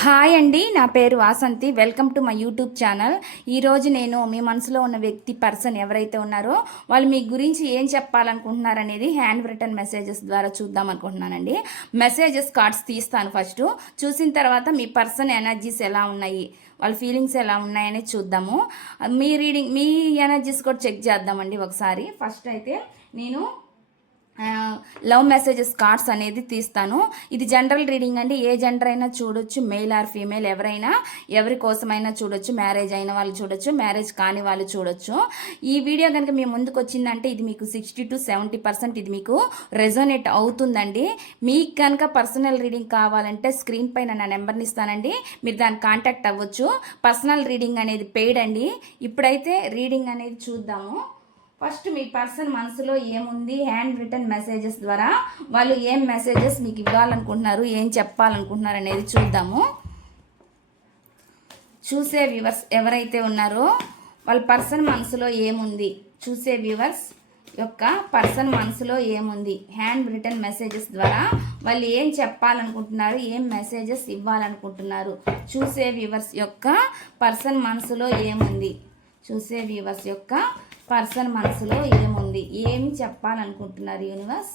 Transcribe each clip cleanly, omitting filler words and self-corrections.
Hi అండి, నా పేరు Vasanthi. Welcome to my YouTube channel. ఈరోజు నేను మీ మనసులో ఉన్న పర్సన్ ఎవరైతే ఉన్నారో వాళ్ళు మీ గురించి ఏం చెప్పాలనుకుంటున్నారనేది హ్యాండ్ రిటర్న్ మెసేజెస్ ద్వారా చూద్దాం అనుకుంటున్నానండి. మెసేజెస్ కార్డ్స్ తీస్తాను ఫస్ట్. చూసిన తర్వాత మీ పర్సన్ ఎనర్జీస్ ఎలా ఉన్నాయి, వాళ్ళ ఫీలింగ్స్ ఎలా ఉన్నాయని చూద్దాము. మీ ఎనర్జీస్ కూడా చెక్ చేద్దామండి ఒకసారి. ఫస్ట్ అయితే నేను లవ్ మెసేజెస్ కార్డ్స్ అనేది తీస్తాను. ఇది జనరల్ రీడింగ్ అండి. ఏ జెండర్ అయినా చూడొచ్చు, మెయిల్ ఆర్ ఫీమేల్ ఎవరైనా, ఎవరి కోసమైనా చూడొచ్చు. మ్యారేజ్ అయిన వాళ్ళు చూడొచ్చు, మ్యారేజ్ కాని వాళ్ళు చూడొచ్చు. ఈ వీడియో కనుక మీ ముందుకు వచ్చిందంటే ఇది మీకు 60 to 70% ఇది మీకు రెజోనేట్ అవుతుందండి. మీకు కనుక పర్సనల్ రీడింగ్ కావాలంటే స్క్రీన్ పైన నా నెంబర్ని ఇస్తానండి, మీరు దాన్ని కాంటాక్ట్ అవ్వచ్చు. పర్సనల్ రీడింగ్ అనేది పెయిడ్ అండి. ఇప్పుడైతే రీడింగ్ అనేది చూద్దాము. ఫస్ట్ మీ పర్సన్ మనసులో ఏముంది, హ్యాండ్ రిటర్న్ మెసేజెస్ ద్వారా వాళ్ళు ఏం మెసేజెస్ మీకు ఇవ్వాలనుకుంటున్నారు, ఏం చెప్పాలనుకుంటున్నారు అనేది చూద్దాము. చూసే వ్యూవర్స్ ఎవరైతే ఉన్నారో వాళ్ళ పర్సన్ మనసులో ఏముంది, చూసే వ్యూవర్స్ యొక్క పర్సన్ మనసులో ఏముంది, హ్యాండ్ రిటర్న్ మెసేజెస్ ద్వారా వాళ్ళు ఏం చెప్పాలనుకుంటున్నారు, ఏం మెసేజెస్ ఇవ్వాలనుకుంటున్నారు. చూసే వ్యూవర్స్ యొక్క పర్సన్ మనసులో ఏముంది, చూసే వ్యూవర్స్ యొక్క పర్సన్ మనసులో ఏముంది, ఏమి చెప్పాలనుకుంటున్నారు యూనివర్స్.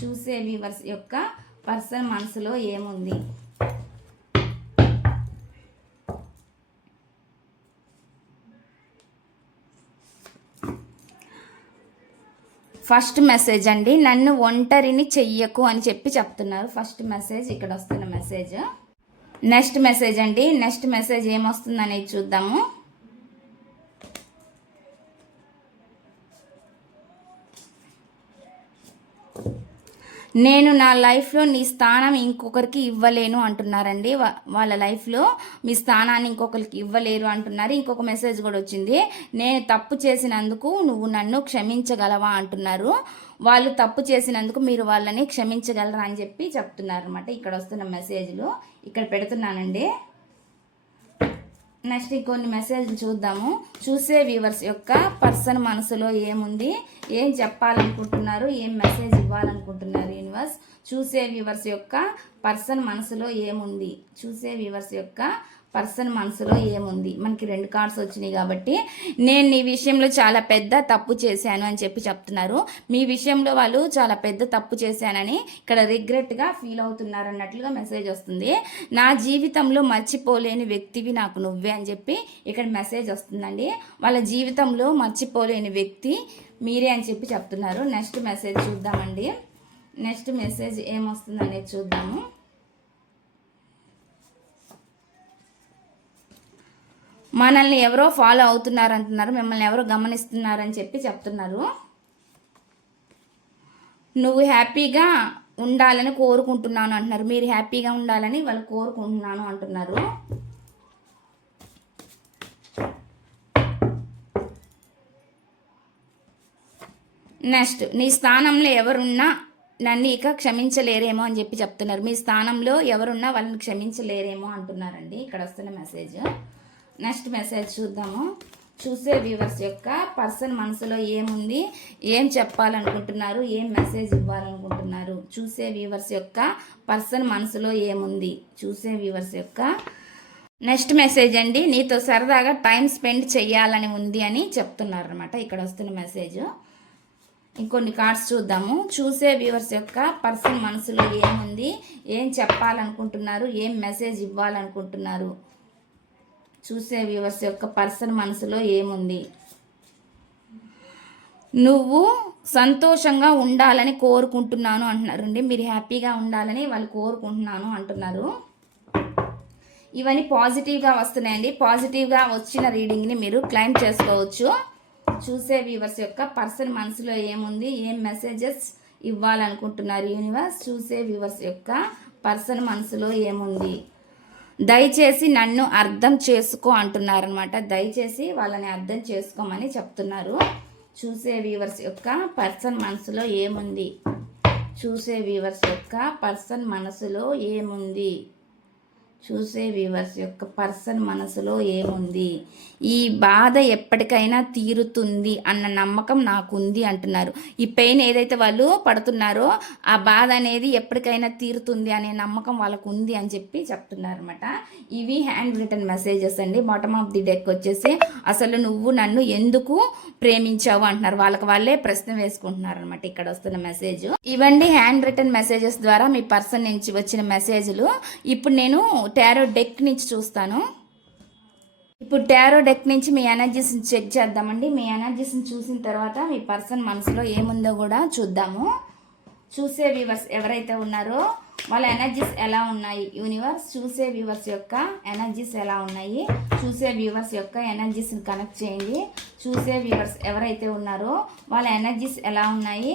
చూసే వ్యూవర్స్ యొక్క పర్సన్ మనసులో ఏముంది. ఫస్ట్ మెసేజ్ అండి, నన్ను ఒంటరిని చెయ్యకు అని చెప్తున్నారు. ఫస్ట్ మెసేజ్ ఇక్కడ వస్తున్న మెసేజ్. నెక్స్ట్ మెసేజ్ అండి, నెక్స్ట్ మెసేజ్ ఏమొస్తుంది అనేది చూద్దాము. నేను నా లైఫ్లో నీ స్థానం ఇంకొకరికి ఇవ్వలేను అంటున్నారండి. వాళ్ళ లైఫ్లో మీ స్థానాన్ని ఇంకొకరికి ఇవ్వలేరు అంటున్నారు. ఇంకొక మెసేజ్ కూడా వచ్చింది, నేను తప్పు చేసినందుకు నువ్వు నన్ను క్షమించగలవా అంటున్నారు. వాళ్ళు తప్పు చేసినందుకు మీరు వాళ్ళని క్షమించగలరా అని చెప్తున్నారు అనమాట. ఇక్కడ వస్తున్న మెసేజ్లు ఇక్కడ పెడుతున్నానండి. నెక్స్ట్ ఇంకొన్ని మెసేజ్లు చూద్దాము. చూసే వ్యూవర్స్ యొక్క పర్సన్ మనసులో ఏముంది, ఏం చెప్పాలనుకుంటున్నారు, ఏం మెసేజ్ ఇవ్వాలనుకుంటున్నారు యూనివర్స్. చూసే వ్యూవర్స్ యొక్క పర్సన్ మనసులో ఏముంది, చూసే వ్యూవర్స్ యొక్క పర్సన్ మనసులో ఏముంది. మనకి 2 కార్డ్స్ వచ్చినాయి కాబట్టి నేను నీ విషయంలో చాలా పెద్ద తప్పు చేశాను అని చెప్తున్నారు. మీ విషయంలో వాళ్ళు చాలా పెద్ద తప్పు చేశానని ఇక్కడ రిగ్రెట్గా ఫీల్ అవుతున్నారు అన్నట్లుగా మెసేజ్ వస్తుంది. నా జీవితంలో మర్చిపోలేని వ్యక్తివి నాకు నువ్వే అని ఇక్కడ మెసేజ్ వస్తుందండి. వాళ్ళ జీవితంలో మర్చిపోలేని వ్యక్తి మీరే అని చెప్తున్నారు. నెక్స్ట్ మెసేజ్ చూద్దామండి. నెక్స్ట్ మెసేజ్ ఏమొస్తుంది అనేది చూద్దాము. మనల్ని ఎవరో ఫాలో అవుతున్నారు అంటున్నారు, మిమ్మల్ని ఎవరో గమనిస్తున్నారని చెప్తున్నారు. నువ్వు హ్యాపీగా ఉండాలని కోరుకుంటున్నాను అంటున్నారు. మీరు హ్యాపీగా ఉండాలని వాళ్ళు కోరుకుంటున్నాను అంటున్నారు. నెక్స్ట్ నీ స్థానంలో ఎవరున్నా నన్ను ఇక క్షమించలేరేమో అని చెప్తున్నారు. మీ స్థానంలో ఎవరున్నా వాళ్ళని క్షమించలేరేమో అంటున్నారండి. ఇక్కడ వస్తున్న మెసేజ్. నెక్స్ట్ మెసేజ్ చూద్దాము. చూసే వ్యూవర్స్ యొక్క పర్సన్ మనసులో ఏముంది, ఏం చెప్పాలనుకుంటున్నారు, ఏం మెసేజ్ ఇవ్వాలనుకుంటున్నారు. చూసే వ్యూవర్స్ యొక్క పర్సన్ మనసులో ఏముంది, చూసే వ్యూవర్స్ యొక్క నెక్స్ట్ మెసేజ్ అండి, నీతో సరదాగా టైం స్పెండ్ చేయాలని ఉంది అని చెప్తున్నారు అనమాట. ఇక్కడ వస్తున్న మెసేజ్. ఇంకొన్ని కార్డ్స్ చూద్దాము. చూసే వ్యూవర్స్ యొక్క పర్సన్ మనసులో ఏముంది, ఏం చెప్పాలనుకుంటున్నారు, ఏం మెసేజ్ ఇవ్వాలనుకుంటున్నారు. చూసే వ్యూవర్స్ యొక్క పర్సన్ మనసులో ఏముంది. నువ్వు సంతోషంగా ఉండాలని కోరుకుంటున్నాను అంటున్నారు అండి. మీరు హ్యాపీగా ఉండాలని వాళ్ళు కోరుకుంటున్నాను అంటున్నారు. ఇవన్నీ పాజిటివ్గా వస్తున్నాయండి. పాజిటివ్గా వచ్చిన రీడింగ్ని మీరు క్లైమ్ చేసుకోవచ్చు. చూసే వ్యూవర్స్ యొక్క పర్సన్ మనసులో ఏముంది, ఏం మెసేజెస్ ఇవ్వాలనుకుంటున్నారు యూనివర్స్. చూసే వ్యూవర్స్ యొక్క పర్సన్ మనసులో ఏముంది. దయచేసి నన్ను అర్థం చేసుకో అంటున్నారనమాట. దయచేసి వాళ్ళని అర్థం చేసుకోమని చెప్తున్నారు. చూసే వ్యూవర్స్ యొక్క పర్సన్ మనసులో ఏముంది, చూసే వ్యూవర్స్ యొక్క పర్సన్ మనసులో ఏముంది. చూసే వ్యూవర్స్ యొక్క పర్సన్ మనసులో ఏముంది, ఈ బాధ ఎప్పటికైనా తీరుతుంది అన్న నమ్మకం నాకుంది అంటున్నారు. ఈ పెయిన్ ఏదైతే వాళ్ళు పడుతున్నారో ఆ బాధ అనేది ఎప్పటికైనా తీరుతుంది అనే నమ్మకం వాళ్ళకు ఉంది అని చెప్పి చెప్తున్నారు అనమాట. ఇవి హ్యాండ్ రిటన్ మెసేజెస్ అండి. బాటమ్ ఆఫ్ ది డెక్ వచ్చేసి అసలు నువ్వు నన్ను ఎందుకు ప్రేమించావు అంటున్నారు. వాళ్ళకి వాళ్ళే ప్రశ్న వేసుకుంటున్నారు అనమాట ఇక్కడ వస్తున్న మెసేజ్. ఇవండి హ్యాండ్ రిటన్ మెసేజెస్ ద్వారా మీ పర్సన్ నుంచి వచ్చిన మెసేజ్లు. ఇప్పుడు నేను టారో డెక్ నుంచి చూస్తాను. ఇప్పుడు టారో డెక్ నుంచి మీ ఎనర్జీస్ని చెక్ చేద్దామండి. మీ ఎనర్జీస్ని చూసిన తర్వాత మీ పర్సన్ మనసులో ఏముందో కూడా చూద్దాము. చూసే వ్యూవర్స్ ఎవరైతే ఉన్నారో వాళ్ళ ఎనర్జీస్ ఎలా ఉన్నాయి, యూనివర్స్ చూసే వ్యూవర్స్ యొక్క ఎనర్జీస్ ఎలా ఉన్నాయి, చూసే వ్యూవర్స్ యొక్క ఎనర్జీస్ని కనెక్ట్ చేయండి. చూసే వ్యూవర్స్ ఎవరైతే ఉన్నారో వాళ్ళ ఎనర్జీస్ ఎలా ఉన్నాయి,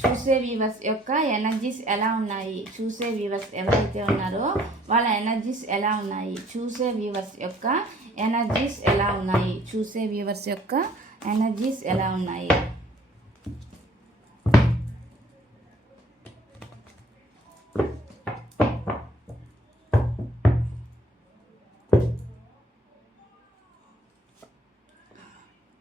చూసే వ్యూవర్స్ యొక్క ఎనర్జీస్ ఎలా ఉన్నాయి, చూసే వ్యూవర్స్ ఎవరైతే ఉన్నారో వాళ్ళ ఎనర్జీస్ ఎలా ఉన్నాయి, చూసే వ్యూవర్స్ యొక్క ఎనర్జీస్ ఎలా ఉన్నాయి, చూసే వ్యూవర్స్ యొక్క ఎనర్జీస్ ఎలా ఉన్నాయి.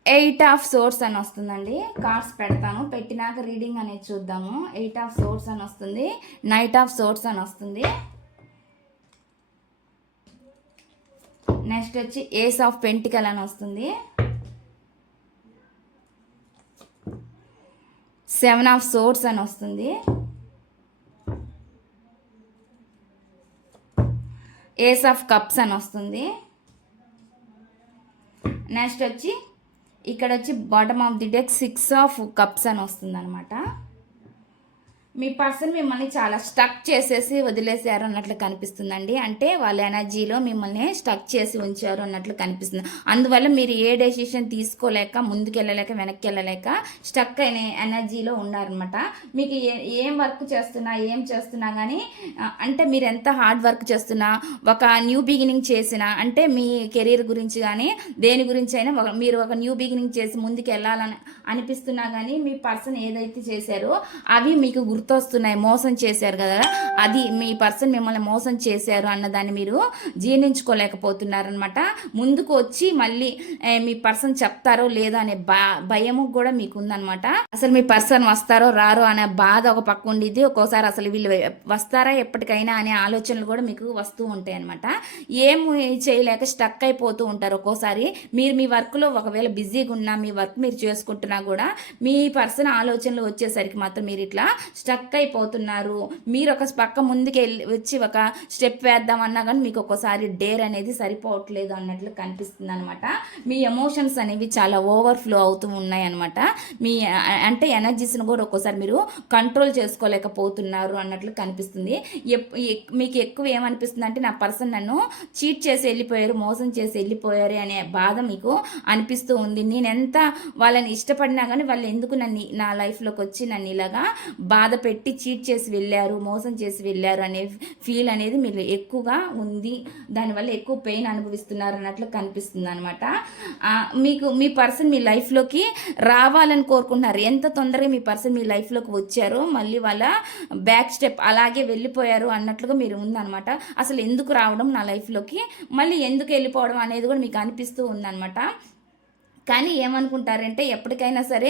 ఎయిట్ ఆఫ్ సోర్స్ అని వస్తుందండి. కార్డ్స్ పెడతాను, పెట్టినాక రీడింగ్ అనేది చూద్దాము. ఎయిట్ ఆఫ్ సోర్స్ అని వస్తుంది, నైట్ ఆఫ్ సోర్స్ అని వస్తుంది. నెక్స్ట్ వచ్చి ఏస్ ఆఫ్ పెంటికల్ అని వస్తుంది. సెవెన్ ఆఫ్ సోర్స్ అని వస్తుంది. ఏస్ ఆఫ్ కప్స్ అని వస్తుంది. నెక్స్ట్ వచ్చి ఇక్కడ వచ్చి bottom of the deck six of cups అని వస్తుంది అనమాట. మీ పర్సన్ మిమ్మల్ని చాలా స్టక్ చేసేసి వదిలేశారు అన్నట్లు కనిపిస్తుందండి. అంటే వాళ్ళ ఎనర్జీలో మిమ్మల్ని స్టక్ చేసి ఉంచారు అన్నట్లు కనిపిస్తుంది. అందువల్ల మీరు ఏ డెసిషన్ తీసుకోలేక, ముందుకెళ్ళలేక, వెనక్కి వెళ్ళలేక స్టక్ అయిన ఎనర్జీలో ఉన్నారనమాట. మీకు ఏం వర్క్ చేస్తున్నా, ఏం చేస్తున్నా కానీ, అంటే మీరు ఎంత హార్డ్ వర్క్ చేస్తున్నా, ఒక న్యూ బిగినింగ్ చేసినా, అంటే మీ కెరీర్ గురించి కానీ దేని గురించి అయినా మీరు ఒక న్యూ బిగినింగ్ చేసి ముందుకు వెళ్ళాలని అనిపిస్తున్నా కానీ మీ పర్సన్ ఏదైతే చేశారో అవి మీకు గుర్తొస్తున్నాయి. మోసం చేశారు కదా, అది మీ పర్సన్ మిమ్మల్ని మోసం చేశారు అన్నదాన్ని మీరు జీర్ణించుకోలేకపోతున్నారనమాట. ముందుకు వచ్చి మళ్ళీ మీ పర్సన్ చెప్తారో లేదో అనే భయము కూడా మీకు ఉందనమాట. అసలు మీ పర్సన్ వస్తారో రారో అనే బాధ ఒక పక్క ఉండిద్ది. ఒక్కోసారి అసలు వీళ్ళు వస్తారా ఎప్పటికైనా అనే ఆలోచనలు కూడా మీకు వస్తూ ఉంటాయి అనమాట. ఏం చేయలేక స్టక్ అయిపోతూ ఉంటారు. ఒక్కోసారి మీరు మీ వర్క్లో ఒకవేళ బిజీగా ఉన్నా, మీ వర్క్ మీరు చేసుకుంటున్నా కూడా మీ పర్సన్ ఆలోచనలు వచ్చేసరికి మాత్రం మీరు ఇట్లా స్టక్ అయిపోతున్నారు. మీరు ఒక పక్క ముందుకు వచ్చి ఒక స్టెప్ వేద్దామన్నా కానీ మీకు ఒక్కోసారి డేర్ అనేది సరిపోవట్లేదు అన్నట్లు కనిపిస్తుంది అనమాట. మీ ఎమోషన్స్ అనేవి చాలా ఓవర్ఫ్లో అవుతూ ఉన్నాయి అనమాట. మీ అంటే ఎనర్జీస్ని కూడా ఒక్కోసారి మీరు కంట్రోల్ చేసుకోలేకపోతున్నారు అన్నట్లు కనిపిస్తుంది. మీకు ఎక్కువ ఏమనిపిస్తుంది అంటే నా పర్సన్ నన్ను చీట్ చేసి వెళ్ళిపోయారు, మోసం చేసి వెళ్ళిపోయారు అనే బాధ మీకు అనిపిస్తూ ఉంది. నేను ఎంత వాళ్ళని ఇష్టపడినా కానీ వాళ్ళు ఎందుకు నా లైఫ్లోకి వచ్చి నన్ను ఇలాగా బాధ పెట్టి చీట్ చేసి వెళ్ళారు, మోసం చేసి వెళ్ళారు అనే ఫీల్ అనేది మీరు ఎక్కువగా ఉంది. దానివల్ల ఎక్కువ పెయిన్ అనుభవిస్తున్నారు అన్నట్లు కనిపిస్తుంది అనమాట. మీకు మీ పర్సన్ మీ లైఫ్లోకి రావాలని కోరుకుంటున్నారు. ఎంత తొందరగా మీ పర్సన్ మీ లైఫ్లోకి వచ్చారో మళ్ళీ వాళ్ళ బ్యాక్ స్టెప్ అలాగే వెళ్ళిపోయారు అన్నట్లుగా మీరు ఉందన్నమాట. అసలు ఎందుకు రావడం నా లైఫ్లోకి, మళ్ళీ ఎందుకు వెళ్ళిపోవడం అనేది కూడా మీకు అనిపిస్తూ ఉందన్నమాట. కానీ ఏమనుకుంటారంటే ఎప్పటికైనా సరే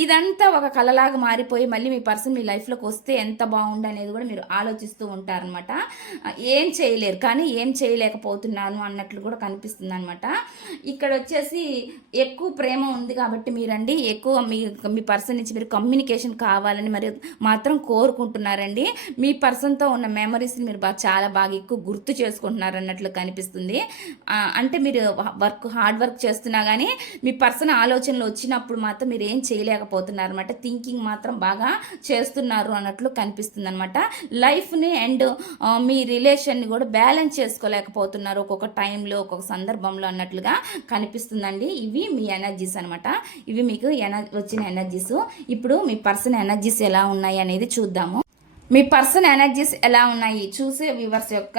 ఇదంతా ఒక కళలాగా మారిపోయి మళ్ళీ మీ పర్సన్ మీ లైఫ్లోకి వస్తే ఎంత బాగుండు అనేది కూడా మీరు ఆలోచిస్తూ ఉంటారనమాట. ఏం చేయలేరు, కానీ ఏం చేయలేకపోతున్నాను అన్నట్లు కూడా కనిపిస్తుంది అనమాట. ఇక్కడ వచ్చేసి ఎక్కువ ప్రేమ ఉంది కాబట్టి మీరండి ఎక్కువ మీ పర్సన్ నుంచి మీరు కమ్యూనికేషన్ కావాలని మరి మాత్రం కోరుకుంటున్నారండి. మీ పర్సన్తో ఉన్న మెమరీస్ని మీరు చాలా బాగా ఎక్కువ గుర్తు చేసుకుంటున్నారు అన్నట్లు కనిపిస్తుంది. అంటే మీరు హార్డ్ వర్క్ చేస్తున్నా కానీ మీ పర్సన్ ఆలోచనలు వచ్చినప్పుడు మాత్రం మీరు ఏం చేయలేకపోతున్నారు అనమాట. థింకింగ్ మాత్రం బాగా చేస్తున్నారు అన్నట్లు కనిపిస్తుంది అనమాట. లైఫ్ని అండ్ మీ రిలేషన్ని కూడా బ్యాలెన్స్ చేసుకోలేకపోతున్నారు ఒక్కొక్క టైంలో, ఒక్కొక్క సందర్భంలో అన్నట్లుగా కనిపిస్తుందండి. ఇవి మీ ఎనర్జీస్ అనమాట. ఇవి మీకు వచ్చిన ఎనర్జీస్. ఇప్పుడు మీ పర్సన్ ఎనర్జీస్ ఎలా ఉన్నాయి అనేది చూద్దాము. మీ పర్సన్ ఎనర్జీస్ ఎలా ఉన్నాయి చూసే వ్యూవర్స్ యొక్క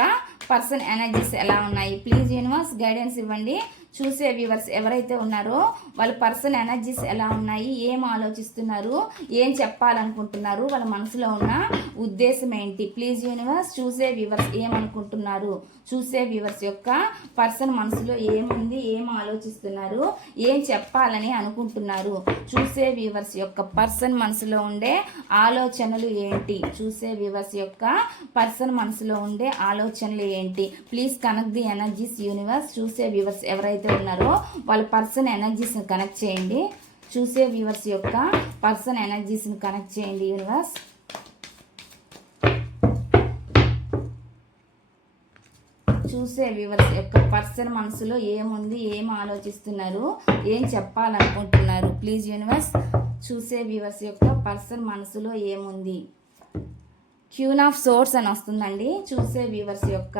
పర్సన్ ఎనర్జీస్ ఎలా ఉన్నాయి. ప్లీజ్ యూనివర్స్ గైడెన్స్ ఇవ్వండి. చూసే వ్యూవర్స్ ఎవరైతే ఉన్నారో వాళ్ళ పర్సన్ ఎనర్జీస్ ఎలా ఉన్నాయి, ఏం ఆలోచిస్తున్నారు, ఏం చెప్పాలనుకుంటున్నారు, వాళ్ళ మనసులో ఉన్న ఉద్దేశం ఏంటి. ప్లీజ్ యూనివర్స్ చూసే వ్యూవర్స్ ఏమనుకుంటున్నారు, చూసే వ్యూవర్స్ యొక్క పర్సన్ మనసులో ఏముంది, ఏం ఆలోచిస్తున్నారు, ఏం చెప్పాలని అనుకుంటున్నారు. చూసే వ్యూవర్స్ యొక్క పర్సన్ మనసులో ఉండే ఆలోచనలు ఏంటి, చూసే వ్యూవర్స్ యొక్క పర్సన్ మనసులో ఉండే ఆలోచనలు ఏంటి. Please connect the energies universe. చూసే వ్యూవర్స్ ఎవరైతే ఉన్నారో వాళ్ళ పర్సన్ ఎనర్జీస్ని కనెక్ట్ చేయండి. చూసే వ్యూవర్స్ యొక్క పర్సన్ ఎనర్జీస్ని కనెక్ట్ చేయండి యూనివర్స్. చూసే వ్యూవర్స్ యొక్క పర్సన్ మనసులో ఏముంది, ఏం ఆలోచిస్తున్నారు, ఏం చెప్పాలనుకుంటున్నారు. ప్లీజ్ యూనివర్స్ చూసే వ్యూవర్స్ యొక్క పర్సన్ మనసులో ఏముంది. క్యూన్ ఆఫ్ సోర్స్ అని వస్తుందండి. చూసే వ్యూవర్స్ యొక్క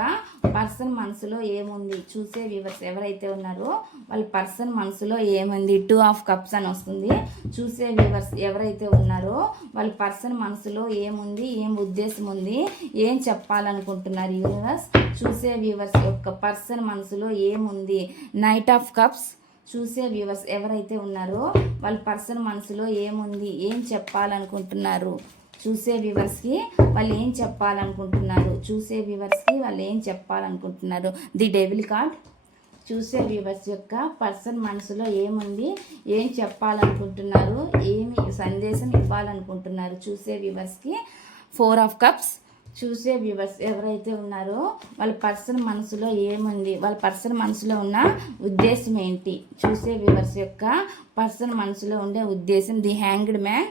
పర్సన్ మనసులో ఏముంది, చూసే వ్యూవర్స్ ఎవరైతే ఉన్నారో వాళ్ళ పర్సన్ మనసులో ఏముంది. 2 ఆఫ్ కప్స్ అని వస్తుంది. చూసే వ్యూవర్స్ ఎవరైతే ఉన్నారో వాళ్ళ పర్సన్ మనసులో ఏముంది, ఏం ఉద్దేశం ఉంది, ఏం చెప్పాలనుకుంటున్నారు యూనివర్స్. చూసే వ్యూవర్స్ యొక్క పర్సన్ మనసులో ఏముంది. Knight of Cups. చూసే వ్యూవర్స్ ఎవరైతే ఉన్నారో వాళ్ళ పర్సన్ మనసులో ఏముంది, ఏం చెప్పాలనుకుంటున్నారు. చూసే వ్యూవర్స్కి వాళ్ళు ఏం చెప్పాలనుకుంటున్నారు. చూసే వ్యూవర్స్కి వాళ్ళు ఏం చెప్పాలనుకుంటున్నారు. The devil card. చూసే వ్యూవర్స్ యొక్క పర్సన్ మనసులో ఏముంది, ఏం చెప్పాలనుకుంటున్నారు, ఏమి సందేశం ఇవ్వాలనుకుంటున్నారు. చూసే వ్యూవర్స్కి 4 ఆఫ్ కప్స్. చూసే వ్యూవర్స్ ఎవరైతే ఉన్నారో వాళ్ళ పర్సన్ మనసులో ఏముంది, వాళ్ళ పర్సన్ మనసులో ఉన్న ఉద్దేశం ఏంటి. చూసే వ్యూవర్స్ యొక్క పర్సన్ మనసులో ఉండే ఉద్దేశం. The hanged man.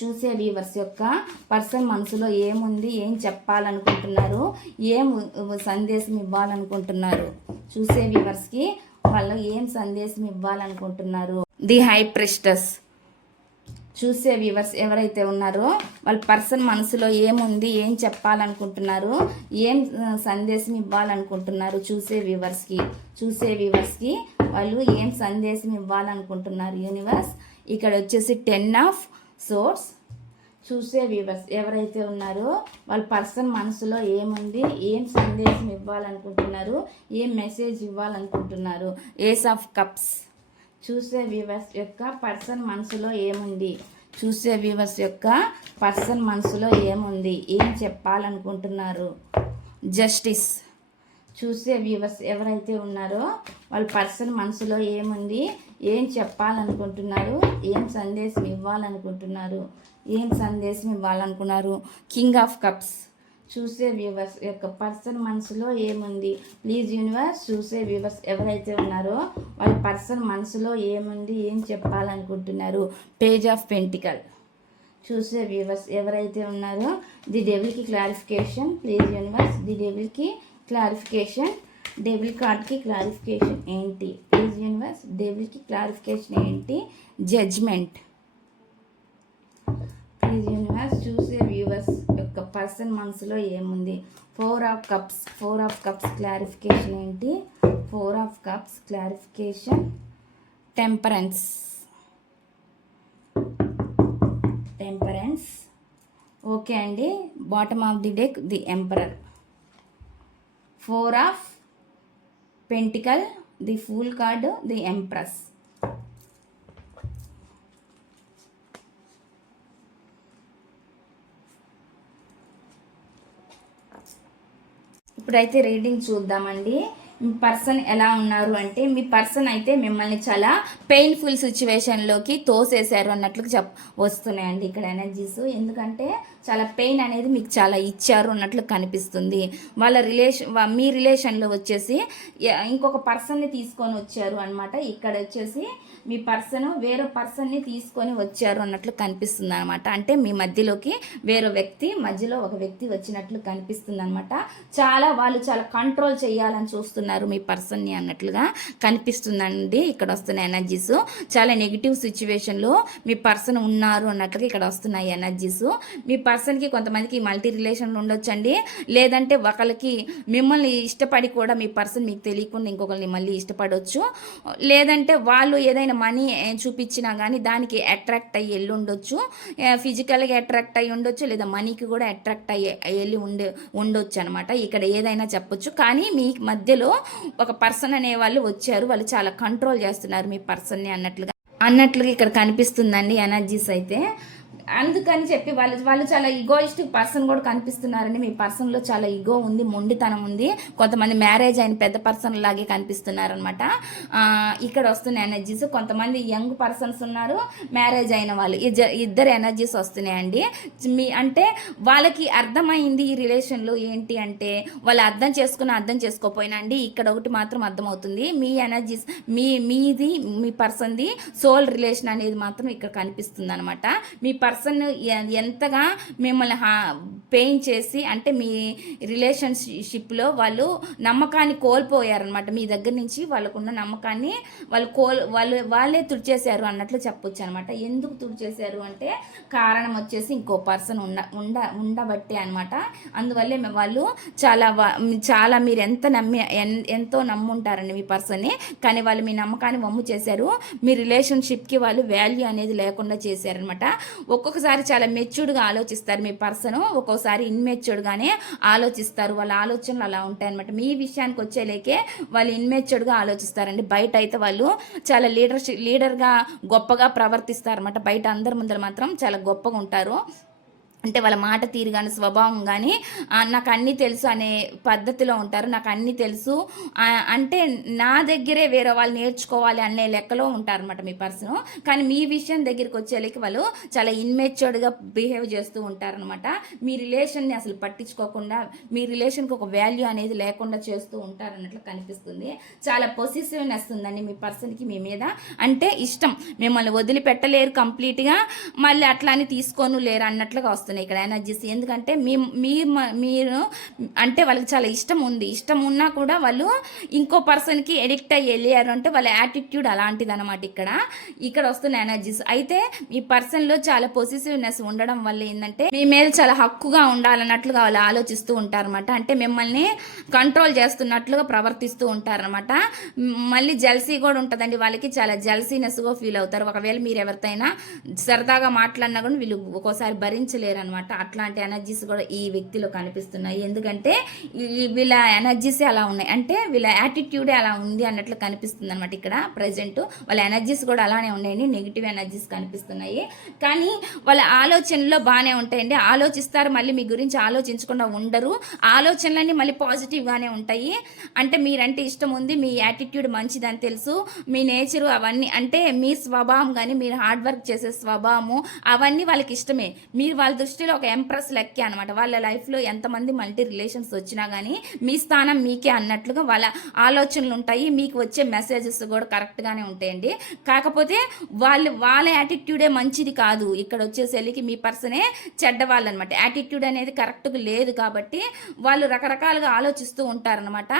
చూసే వ్యూవర్స్ యొక్క పర్సన్ మనసులో ఏముంది, ఏం చెప్పాలనుకుంటున్నారు, ఏం సందేశం ఇవ్వాలనుకుంటున్నారు. చూసే వ్యూవర్స్కి వాళ్ళు ఏం సందేశం ఇవ్వాలనుకుంటున్నారు. The High Priestess. చూసే వ్యూవర్స్ ఎవరైతే ఉన్నారో వాళ్ళ పర్సన్ మనసులో ఏముంది, ఏం చెప్పాలనుకుంటున్నారు, ఏం సందేశం ఇవ్వాలనుకుంటున్నారు. చూసే వ్యూవర్స్కి వాళ్ళు ఏం సందేశం ఇవ్వాలనుకుంటున్నారు యూనివర్స్. ఇక్కడ వచ్చేసి 10 ఆఫ్ సోర్స్. చూసే వ్యూవర్స్ ఎవరైతే ఉన్నారో వాళ్ళ పర్సన్ మనసులో ఏముంది, ఏం సందేశం ఇవ్వాలనుకుంటున్నారు, ఏం మెసేజ్ ఇవ్వాలనుకుంటున్నారు. Ace of Cups. చూసే వ్యూవర్స్ యొక్క పర్సన్ మనసులో ఏముంది, చూసే వ్యూవర్స్ యొక్క పర్సన్ మనసులో ఏముంది, ఏం చెప్పాలనుకుంటున్నారు. జస్టిస్. చూసే వ్యూవర్స్ ఎవరైతే ఉన్నారో వాళ్ళ పర్సన్ మనసులో ఏముంది, ఏం చెప్పాలనుకుంటున్నారు, ఏం సందేశం ఇవ్వాలనుకుంటున్నారు, కింగ్ ఆఫ్ కప్స్. చూసే వ్యూవర్స్ యొక్క పర్సన్ మనసులో ఏముంది. ప్లీజ్ యూనివర్స్ చూసే వ్యూవర్స్ ఎవరైతే ఉన్నారో వాళ్ళ పర్సన్ మనసులో ఏముంది, ఏం చెప్పాలనుకుంటున్నారు. Page of Pentacle. చూసే వ్యూవర్స్ ఎవరైతే ఉన్నారో ది డెవిల్కి క్లారిఫికేషన్. ప్లీజ్ యూనివర్స్ ది డెవిల్కి క్లారిఫికేషన్. డెవిల్ కార్డ్కి క్లారిఫికేషన్ ఏంటి. ప్లీజ్ యూనివర్స్ డెవిల్కి క్లారిఫికేషన్ ఏంటి. జడ్జ్మెంట్. ప్లీజ్ యూనివర్స్ చూసే వ్యూవర్స్ యొక్క పర్సన్ మనసులో ఏముంది. 4 ఆఫ్ కప్స్ క్లారిఫికేషన్ ఏంటి. 4 of Cups clarification. Temperance. Okay అండి. Bottom of the deck the Emperor. 4 of Pentacle, the Fool card, the Empress. ఇప్పుడైతే రీడింగ్ చూద్దామండి. మీ పర్సన్ ఎలా ఉన్నారు అంటే మీ పర్సన్ అయితే మిమ్మల్ని చాలా పెయిన్ఫుల్ సిచ్యువేషన్లోకి తోసేశారు అన్నట్లు వస్తున్నాయండి ఇక్కడ ఎనర్జీస్. ఎందుకంటే చాలా పెయిన్ అనేది మీకు చాలా ఇచ్చారు అన్నట్లు కనిపిస్తుంది. వాళ్ళ మీ రిలేషన్లో వచ్చేసి ఇంకొక పర్సన్ని తీసుకొని వచ్చారు అనమాట. ఇక్కడ వచ్చేసి మీ పర్సన్ వేరే పర్సన్ని తీసుకొని వచ్చారు అన్నట్లు కనిపిస్తుంది అనమాట. అంటే మీ మధ్యలోకి వేరే వ్యక్తి, మధ్యలో ఒక వ్యక్తి వచ్చినట్లు కనిపిస్తుంది అనమాట. వాళ్ళు చాలా కంట్రోల్ చేయాలని చూస్తున్నారు మీ పర్సన్ని అన్నట్లుగా కనిపిస్తుందండి. ఇక్కడ వస్తున్న ఎనర్జీస్ చాలా నెగిటివ్ సిచ్యువేషన్లో మీ పర్సన్ ఉన్నారు అన్నట్లుగా ఇక్కడ వస్తున్నాయి ఎనర్జీస్. మీ పర్సన్కి కొంతమందికి మల్టీ రిలేషన్లు ఉండొచ్చండి. లేదంటే ఒకరికి మిమ్మల్ని ఇష్టపడి కూడా మీ పర్సన్ మీకు తెలియకుండా ఇంకొకరిని మళ్ళీ ఇష్టపడవచ్చు. లేదంటే వాళ్ళు ఏదైనా మనీ చూపించినా కానీ దానికి అట్రాక్ట్ అయ్యి వెళ్ళి ఉండొచ్చు, ఫిజికల్గా అట్రాక్ట్ అయ్యి ఉండొచ్చు, లేదా మనీకి కూడా అట్రాక్ట్ అయ్యి వెళ్ళి ఉండొచ్చు అనమాట. ఇక్కడ ఏదైనా చెప్పొచ్చు. కానీ మీ మధ్యలో ఒక పర్సన్ అనే వాళ్ళు వచ్చారు, వాళ్ళు చాలా కంట్రోల్ చేస్తున్నారు మీ పర్సన్ని అన్నట్లుగా ఇక్కడ కనిపిస్తుందండి ఎనర్జీస్ అయితే. అందుకని చెప్పి వాళ్ళు చాలా ఈగోయిస్టిక్ పర్సన్ కూడా కనిపిస్తున్నారండి. మీ పర్సన్లో చాలా ఈగో ఉంది, మొండితనం ఉంది. కొంతమంది మ్యారేజ్ అయిన పెద్ద పర్సన్ లాగే కనిపిస్తున్నారనమాట ఇక్కడ వస్తున్న ఎనర్జీస్. కొంతమంది యంగ్ పర్సన్స్ ఉన్నారు, మ్యారేజ్ అయిన వాళ్ళు, ఇద్దరు ఎనర్జీస్ వస్తున్నాయండి. అంటే వాళ్ళకి అర్థమైంది ఈ రిలేషన్లో ఏంటి అంటే, వాళ్ళు అర్థం చేసుకోకపోయినా అండి ఇక్కడ ఒకటి మాత్రం అర్థమవుతుంది, మీ ఎనర్జీస్ మీది మీ పర్సన్ది సోల్ రిలేషన్ అనేది మాత్రం ఇక్కడ కనిపిస్తుంది అనమాట. మీ పర్సన్ ఎంతగా మిమ్మల్ని పెయిన్ చేసి, అంటే మీ రిలేషన్షిప్లో వాళ్ళు నమ్మకాన్ని కోల్పోయారనమాట. మీ దగ్గర నుంచి వాళ్ళకున్న నమ్మకాన్ని వాళ్ళే తుడిచేశారు అన్నట్లు చెప్పొచ్చు అనమాట. ఎందుకు తుడిచేశారు అంటే కారణం వచ్చేసి ఇంకో పర్సన్ ఉండబట్టే అనమాట. అందువల్లే వాళ్ళు చాలా మీరు ఎంతో నమ్ముంటారండి మీ పర్సన్ని, కానీ వాళ్ళు మీ నమ్మకాన్ని వమ్ము చేశారు. మీ రిలేషన్షిప్కి వాళ్ళు వాల్యూ అనేది లేకుండా చేశారనమాట. ఒక్కొక్కసారి చాలా మెచ్యూర్డ్గా ఆలోచిస్తారు మీ పర్సన్, ఒక్కొక్కసారి ఇన్మెచ్యూర్డ్గానే ఆలోచిస్తారు. వాళ్ళ ఆలోచనలు అలా ఉంటాయన్నమాట. మీ విషయానికి వచ్చేలేకే వాళ్ళు ఇన్మెచ్యూర్డ్గా ఆలోచిస్తారండి. బయట అయితే వాళ్ళు చాలా లీడర్గా గొప్పగా ప్రవర్తిస్తారన్నమాట. బయట అందరి ముందర మాత్రం చాలా గొప్పగా ఉంటారు. అంటే వాళ్ళ మాట తీరు కానీ స్వభావం కానీ నాకు అన్నీ తెలుసు అనే పద్ధతిలో ఉంటారు. నాకు అన్నీ తెలుసు అంటే నా దగ్గరే వేరే వాళ్ళు నేర్చుకోవాలి అనే లెక్కలో ఉంటారనమాట మీ పర్సన్. కానీ మీ విషయం దగ్గరికి వచ్చేళ్ళకి వాళ్ళు చాలా ఇన్మెచ్యూర్డ్గా బిహేవ్ చేస్తూ ఉంటారనమాట. మీ రిలేషన్ని అసలు పట్టించుకోకుండా, మీ రిలేషన్కి ఒక వాల్యూ అనేది లేకుండా చేస్తూ ఉంటారన్నట్లు కనిపిస్తుంది. చాలా పొసిసివ్నెస్ ఉందండి మీ పర్సన్కి మీ మీద. అంటే ఇష్టం, మిమ్మల్ని వదిలిపెట్టలేరు కంప్లీట్గా, మళ్ళీ అట్లా అని తీసుకోను లేరు అన్నట్లుగా వస్తుంది ఇక్కడ ఎనర్జీస్. ఎందుకంటే మీరు అంటే వాళ్ళకి చాలా ఇష్టం ఉంది, ఇష్టం ఉన్నా కూడా వాళ్ళు ఇంకో పర్సన్కి ఎడిక్ట్ అయ్యి వెళ్ళారు అంటే వాళ్ళ యాటిట్యూడ్ అలాంటిది అనమాట ఇక్కడ వస్తున్న ఎనర్జీస్. అయితే మీ పర్సన్లో చాలా పొసిసివ్నెస్ ఉండడం వల్ల ఏంటంటే మీ మీద చాలా హక్కుగా ఉండాలన్నట్లుగా వాళ్ళు ఆలోచిస్తూ ఉంటారనమాట. అంటే మిమ్మల్ని కంట్రోల్ చేస్తున్నట్లుగా ప్రవర్తిస్తూ ఉంటారనమాట. మళ్ళీ జెల్సీ కూడా ఉంటుందండి వాళ్ళకి, చాలా జెల్సీనెస్గా ఫీల్ అవుతారు. ఒకవేళ మీరు ఎవరితోనైనా సరదాగా మాట్లాడినా కూడా వీళ్ళు ఒక్కోసారి భరించలేరు అనమాట. అట్లాంటి ఎనర్జీస్ కూడా ఈ వ్యక్తిలో కనిపిస్తున్నాయి. ఎందుకంటే వీళ్ళ ఎనర్జీస్ అలా ఉన్నాయి, అంటే వీళ్ళ యాటిట్యూడే అలా ఉంది అన్నట్లు కనిపిస్తుంది అనమాట. ఇక్కడ ప్రజెంట్ వాళ్ళ ఎనర్జీస్ కూడా అలానే ఉన్నాయండి, నెగిటివ్ ఎనర్జీస్ కనిపిస్తున్నాయి. కానీ వాళ్ళ ఆలోచనలో బాగానే ఉంటాయండి, ఆలోచిస్తారు, మళ్ళీ మీ గురించి ఆలోచించకుండా ఉండరు. ఆలోచనలన్నీ మళ్ళీ పాజిటివ్గానే ఉంటాయి. అంటే మీరంటే ఇష్టం ఉంది, మీ యాటిట్యూడ్ మంచిదని తెలుసు, మీ నేచరు అవన్నీ, అంటే మీ స్వభావం కానీ మీరు హార్డ్ వర్క్ చేసే స్వభావము అవన్నీ వాళ్ళకి ఇష్టమే. మీరు వాళ్ళ దృష్టిలో ఒక ఎంప్రెస్ లెక్కే అనమాట. వాళ్ళ లైఫ్లో ఎంతమంది మల్టీ రిలేషన్స్ వచ్చినా కానీ మీ స్థానం మీకే అన్నట్లుగా వాళ్ళ ఆలోచనలు ఉంటాయి. మీకు వచ్చే మెసేజెస్ కూడా కరెక్ట్గానే ఉంటాయండి. కాకపోతే వాళ్ళ యాటిట్యూడే మంచిది కాదు. ఇక్కడ వచ్చేసరికి మీ పర్సనే చెడ్డవాళ్ళు అనమాట. యాటిట్యూడ్ అనేది కరెక్ట్గా లేదు కాబట్టి వాళ్ళు రకరకాలుగా ఆలోచిస్తూ ఉంటారనమాట.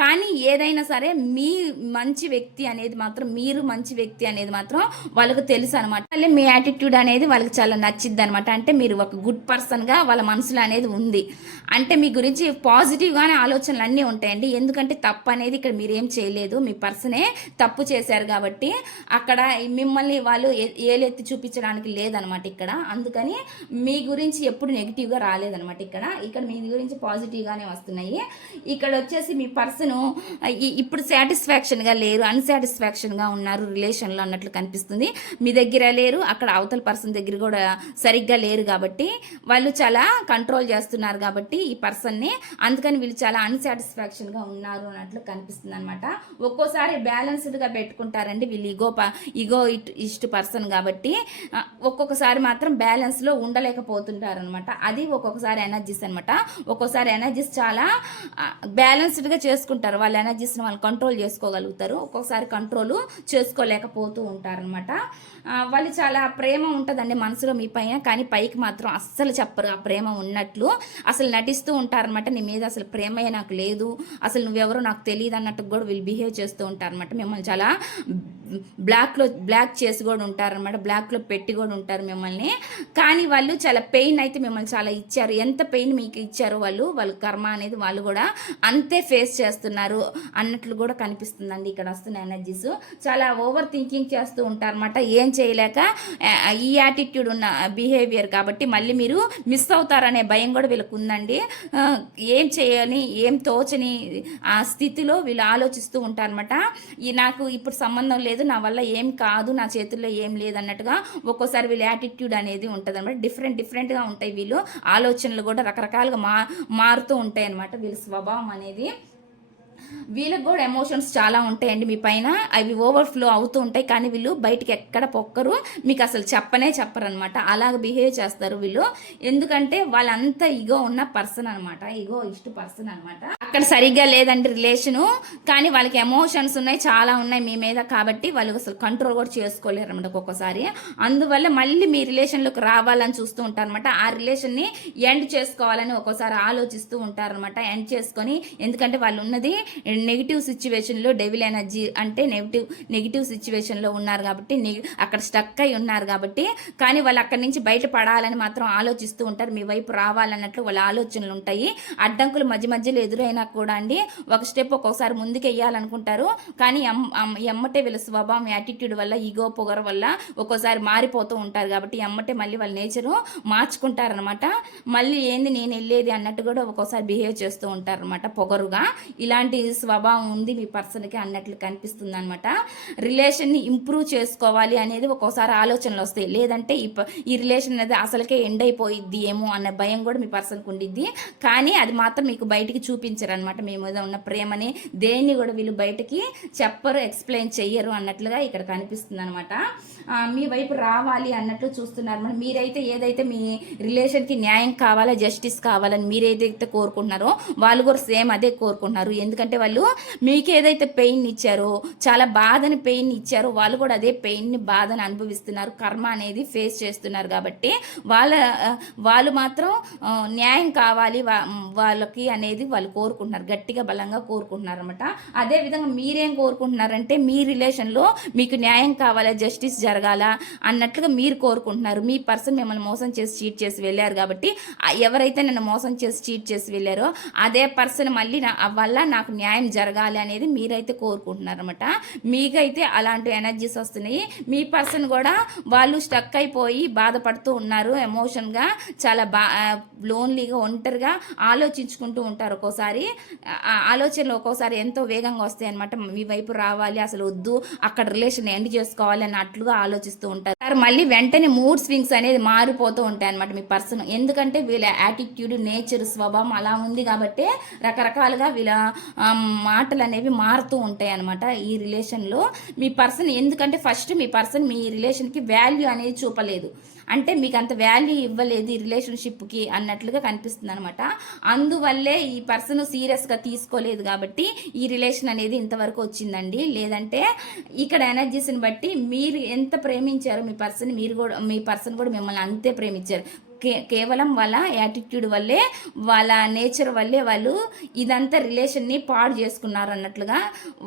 కానీ ఏదైనా సరే మీ మంచి వ్యక్తి అనేది మాత్రం, మీరు మంచి వ్యక్తి అనేది మాత్రం వాళ్ళకు తెలుసు అనమాట. మీ యాటిట్యూడ్ అనేది వాళ్ళకి చాలా నచ్చిద్ది అనమాట. అంటే మీరు ఒక గుడ్ పర్సన్గా వాళ్ళ మనసులో అనేది ఉంది. అంటే మీ గురించి పాజిటివ్గానే ఆలోచనలు అన్నీ ఉంటాయండి. ఎందుకంటే తప్పు అనేది ఇక్కడ మీరేం చేయలేదు, మీ పర్సనే తప్పు చేశారు కాబట్టి అక్కడ మిమ్మల్ని వాళ్ళు ఏలెత్తి చూపించడానికి లేదనమాట ఇక్కడ. అందుకని మీ గురించి ఎప్పుడు నెగిటివ్గా రాలేదనమాట. ఇక్కడ మీ గురించి పాజిటివ్గానే వస్తున్నాయి. ఇక్కడ వచ్చేసి మీ పర్సను ఇప్పుడు సాటిస్ఫాక్షన్గా లేరు, అన్సాటిస్ఫాక్షన్గా ఉన్నారు రిలేషన్లో అన్నట్లు కనిపిస్తుంది. మీ దగ్గర లేరు, అక్కడ అవతల పర్సన్ దగ్గర కూడా సరిగ్గా లేరు కాబట్టి వాళ్ళు చాలా కంట్రోల్ చేస్తున్నారు కాబట్టి ఈ పర్సన్ని. అందుకని వీళ్ళు చాలా అన్సాటిస్ఫాక్షన్గా ఉన్నారు అన్నట్లు కనిపిస్తుంది అనమాట. ఒక్కోసారి బ్యాలెన్స్డ్గా పెట్టుకుంటారండి వీళ్ళు, ఈగో ఇష్ట పర్సన్ కాబట్టి ఒక్కొక్కసారి మాత్రం బ్యాలెన్స్లో ఉండలేకపోతుంటారనమాట. అది ఒక్కొక్కసారి ఎనర్జీస్ అనమాట. ఒక్కోసారి ఎనర్జీస్ చాలా బ్యాలెన్స్డ్గా చేసుకుంటారు, వాళ్ళ ఎనర్జీస్ని వాళ్ళు కంట్రోల్ చేసుకోగలుగుతారు. ఒక్కొక్కసారి కంట్రోల్ చేసుకోలేకపోతూ ఉంటారనమాట. వాళ్ళు చాలా ప్రేమ ఉంటుందండి మనసులో మీ పైన, కానీ పైకి మాత్రం అస్సలు చెప్పరు ఆ ప్రేమ ఉన్నట్లు, అసలు నటిస్తూ ఉంటారనమాట. నీ మీద అసలు ప్రేమే నాకు లేదు, అసలు నువ్వెవరో నాకు తెలియదు అన్నట్టు కూడా వీళ్ళు బిహేవ్ చేస్తూ ఉంటారనమాట. మిమ్మల్ని చాలా బ్లాక్ చేసి కూడా ఉంటారనమాట, బ్లాక్లో పెట్టి కూడా ఉంటారు మిమ్మల్ని. కానీ వాళ్ళు చాలా పెయిన్ అయితే మిమ్మల్ని చాలా ఇచ్చారు. ఎంత పెయిన్ మీకు ఇచ్చారో వాళ్ళ కర్మ అనేది వాళ్ళు కూడా అంతే ఫేస్ చేస్తున్నారు అన్నట్లు కూడా కనిపిస్తుందండి ఇక్కడ వస్తున్న ఎనర్జీస్. చాలా ఓవర్ థింకింగ్ చేస్తూ ఉంటారన్నమాట, ఏం చేయలేక ఈ యాటిట్యూడ్ ఉన్న బిహేవియర్ కాబట్టి మళ్ళీ మీరు మిస్ అవుతారనే భయం కూడా వీళ్ళకు ఉందండి. ఏం చేయని ఏం తోచని ఆ స్థితిలో వీళ్ళు ఆలోచిస్తూ ఉంటారనమాట. నాకు ఇప్పుడు సంబంధం లేదు, నా వల్ల ఏం కాదు, నా చేతుల్లో ఏం లేదు అన్నట్టుగా ఒక్కోసారి వీళ్ళ యాటిట్యూడ్ అనేది ఉంటుంది అనమాట. డిఫరెంట్గా ఉంటాయి వీళ్ళు ఆలోచనలు కూడా రకరకాలుగా మారుతూ ఉంటాయి అనమాట వీళ్ళ స్వభావం అనేది. వీళ్ళకి కూడా ఎమోషన్స్ చాలా ఉంటాయండి మీ పైన, అవి ఓవర్ఫ్లో అవుతూ ఉంటాయి. కానీ వీళ్ళు బయటికి ఎక్కడ పొక్కరు, మీకు అసలు చెప్పరు అనమాట. అలాగ బిహేవ్ చేస్తారు వీళ్ళు, ఎందుకంటే వాళ్ళంతా ఈగో ఉన్న పర్సన్ అనమాట, ఈగో పర్సన్ అనమాట. అక్కడ సరిగ్గా లేదండి రిలేషను, కానీ వాళ్ళకి ఎమోషన్స్ ఉన్నాయి, చాలా ఉన్నాయి మీ మీద. కాబట్టి వాళ్ళు అసలు కంట్రోల్ కూడా చేసుకోలేరు అనమాట ఒక్కొక్కసారి. అందువల్ల మళ్ళీ మీ రిలేషన్లోకి రావాలని చూస్తూ ఉంటారనమాట. ఆ రిలేషన్ని ఎండ్ చేసుకోవాలని ఒక్కోసారి ఆలోచిస్తూ ఉంటారనమాట. ఎండ్ చేసుకొని, ఎందుకంటే వాళ్ళు ఉన్నది నెగిటివ్ సిచ్యువేషన్లో, డెవిల్ ఎనర్జీ అంటే నెగిటివ్ సిచ్యువేషన్లో ఉన్నారు కాబట్టి, అక్కడ స్టక్ అయి ఉన్నారు కాబట్టి. కానీ వాళ్ళు అక్కడి నుంచి బయటపడాలని మాత్రం ఆలోచిస్తూ ఉంటారు, మీ వైపు రావాలన్నట్లు వాళ్ళ ఆలోచనలు ఉంటాయి. అడ్డంకులు మధ్యలో ఎదురైనా కూడా అండి ఒక స్టెప్ ఒక్కొక్కసారి ముందుకు వెయ్యాలనుకుంటారు. కానీ ఎమ్మటే వీళ్ళ స్వభావం యాటిట్యూడ్ వల్ల, ఈగో పొగరు వల్ల ఒక్కోసారి మారిపోతూ ఉంటారు కాబట్టి ఎమ్మటే మళ్ళీ వాళ్ళ నేచరు మార్చుకుంటారనమాట. మళ్ళీ ఏంది నేను వెళ్ళేది అన్నట్టు కూడా ఒక్కోసారి బిహేవ్ చేస్తూ ఉంటారనమాట పొగరుగా. ఇలాంటి స్వభావం ఉంది మీ పర్సన్కి అన్నట్లు కనిపిస్తుంది అనమాట. రిలేషన్ని ఇంప్రూవ్ చేసుకోవాలి అనేది ఒక్కోసారి ఆలోచనలు వస్తాయి, లేదంటే ఈ రిలేషన్ అనేది అసలుకే ఎండ్ అయిపోయిద్ది ఏమో అన్న భయం కూడా మీ పర్సన్కి ఉండిద్ది. కానీ అది మాత్రం మీకు బయటికి చూపించరు అనమాట, మీ మీద ఉన్న ప్రేమని దేన్ని కూడా వీళ్ళు బయటికి చెప్పరు, ఎక్స్ప్లెయిన్ చెయ్యరు అన్నట్లుగా ఇక్కడ కనిపిస్తుంది అనమాట. మీ వైపు రావాలి అన్నట్లు చూస్తున్నారు. మీరైతే ఏదైతే మీ రిలేషన్కి న్యాయం కావాలా, జస్టిస్ కావాలని మీరేదైతే కోరుకుంటున్నారో వాళ్ళు కూడా సేమ్ అదే కోరుకుంటున్నారు. ఎందుకంటే వాళ్ళు మీకు ఏదైతే పెయిన్ ఇచ్చారో, చాలా బాధని పెయిన్ ఇచ్చారో, వాళ్ళు కూడా అదే పెయిన్ని బాధని అనుభవిస్తున్నారు, కర్మ అనేది ఫేస్ చేస్తున్నారు. కాబట్టి వాళ్ళు మాత్రం న్యాయం కావాలి వాళ్ళకి అనేది వాళ్ళు కోరుకుంటున్నారు, గట్టిగా బలంగా కోరుకుంటున్నారు అనమాట. అదేవిధంగా మీరేం కోరుకుంటున్నారంటే మీ రిలేషన్లో మీకు న్యాయం కావాలా, జస్టిస్ జరగాల అన్నట్లుగా మీరు కోరుకుంటున్నారు. మీ పర్సన్ మిమ్మల్ని మోసం చేసి చీట్ చేసి వెళ్ళారు కాబట్టి, ఎవరైతే నన్ను మోసం చేసి చీట్ చేసి వెళ్ళారో అదే పర్సన్ మళ్ళీ వల్ల నాకు న్యాయం జరగాలి అనేది మీరైతే కోరుకుంటున్నారు అనమాట. మీకైతే అలాంటి ఎనర్జీస్ వస్తున్నాయి. మీ పర్సన్ కూడా వాళ్ళు స్టక్ అయిపోయి బాధపడుతూ ఉన్నారు, ఎమోషన్గా చాలా లోన్లీగా ఒంటరిగా ఆలోచించుకుంటూ ఉంటారు. ఒక్కోసారి ఆలోచనలు ఒక్కోసారి ఎంతో వేగంగా వస్తాయి అనమాట. మీ వైపు రావాలి, అసలు వద్దు, అక్కడ రిలేషన్ ఎండ్ చేసుకోవాలి అన్నట్లుగా ఆలోచిస్తూ ఉంటారు. మళ్ళీ వెంటనే మూడ్ స్వింగ్స్ అనేది మారిపోతూ ఉంటాయి అనమాట మీ పర్సన్. ఎందుకంటే వీళ్ళ యాటిట్యూడ్, నేచర్, స్వభావం అలా ఉంది కాబట్టి రకరకాలుగా వీళ్ళ మాటలు అనేవి మారుతూ ఉంటాయి అనమాట ఈ రిలేషన్లో. మీ పర్సన్ ఎందుకంటే ఫస్ట్ మీ పర్సన్ మీ రిలేషన్కి వాల్యూ అనేది చూపలేదు, అంటే మీకు అంత వాల్యూ ఇవ్వలేదు ఈ రిలేషన్షిప్కి అన్నట్లుగా కనిపిస్తుంది అనమాట. అందువల్లే ఈ పర్సన్ సీరియస్గా తీసుకోలేదు కాబట్టి ఈ రిలేషన్ అనేది ఇంతవరకు వచ్చిందండి. లేదంటే ఇక్కడ ఎనర్జీస్ని బట్టి మీరు ఎంత ప్రేమించారో మీ పర్సన్ కూడా మిమ్మల్ని అంతే ప్రేమించారు. కేవలం వాళ్ళ యాటిట్యూడ్ వల్లే, వాళ్ళ నేచర్ వల్లే వాళ్ళు ఇదంతా రిలేషన్ని పాడు చేసుకున్నారు అన్నట్లుగా,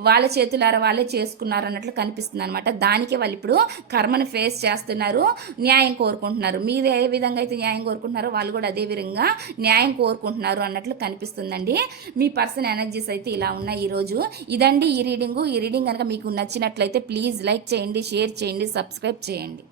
వాళ్ళ చేతులారా వాళ్ళే చేసుకున్నారు అన్నట్లు కనిపిస్తుంది అనమాట. దానికి వాళ్ళు ఇప్పుడు కర్మను ఫేస్ చేస్తున్నారు, న్యాయం కోరుకుంటున్నారు. మీరు ఏ విధంగా అయితే న్యాయం కోరుకుంటున్నారో వాళ్ళు కూడా అదే విధంగా న్యాయం కోరుకుంటున్నారు అన్నట్లు కనిపిస్తుందండి. మీ పర్సన్ ఎనర్జీస్ అయితే ఇలా ఉన్నాయి ఈరోజు. ఇదండి ఈ రీడింగ్ కనుక మీకు నచ్చినట్లయితే ప్లీజ్ లైక్ చేయండి, షేర్ చేయండి, సబ్స్క్రైబ్ చేయండి.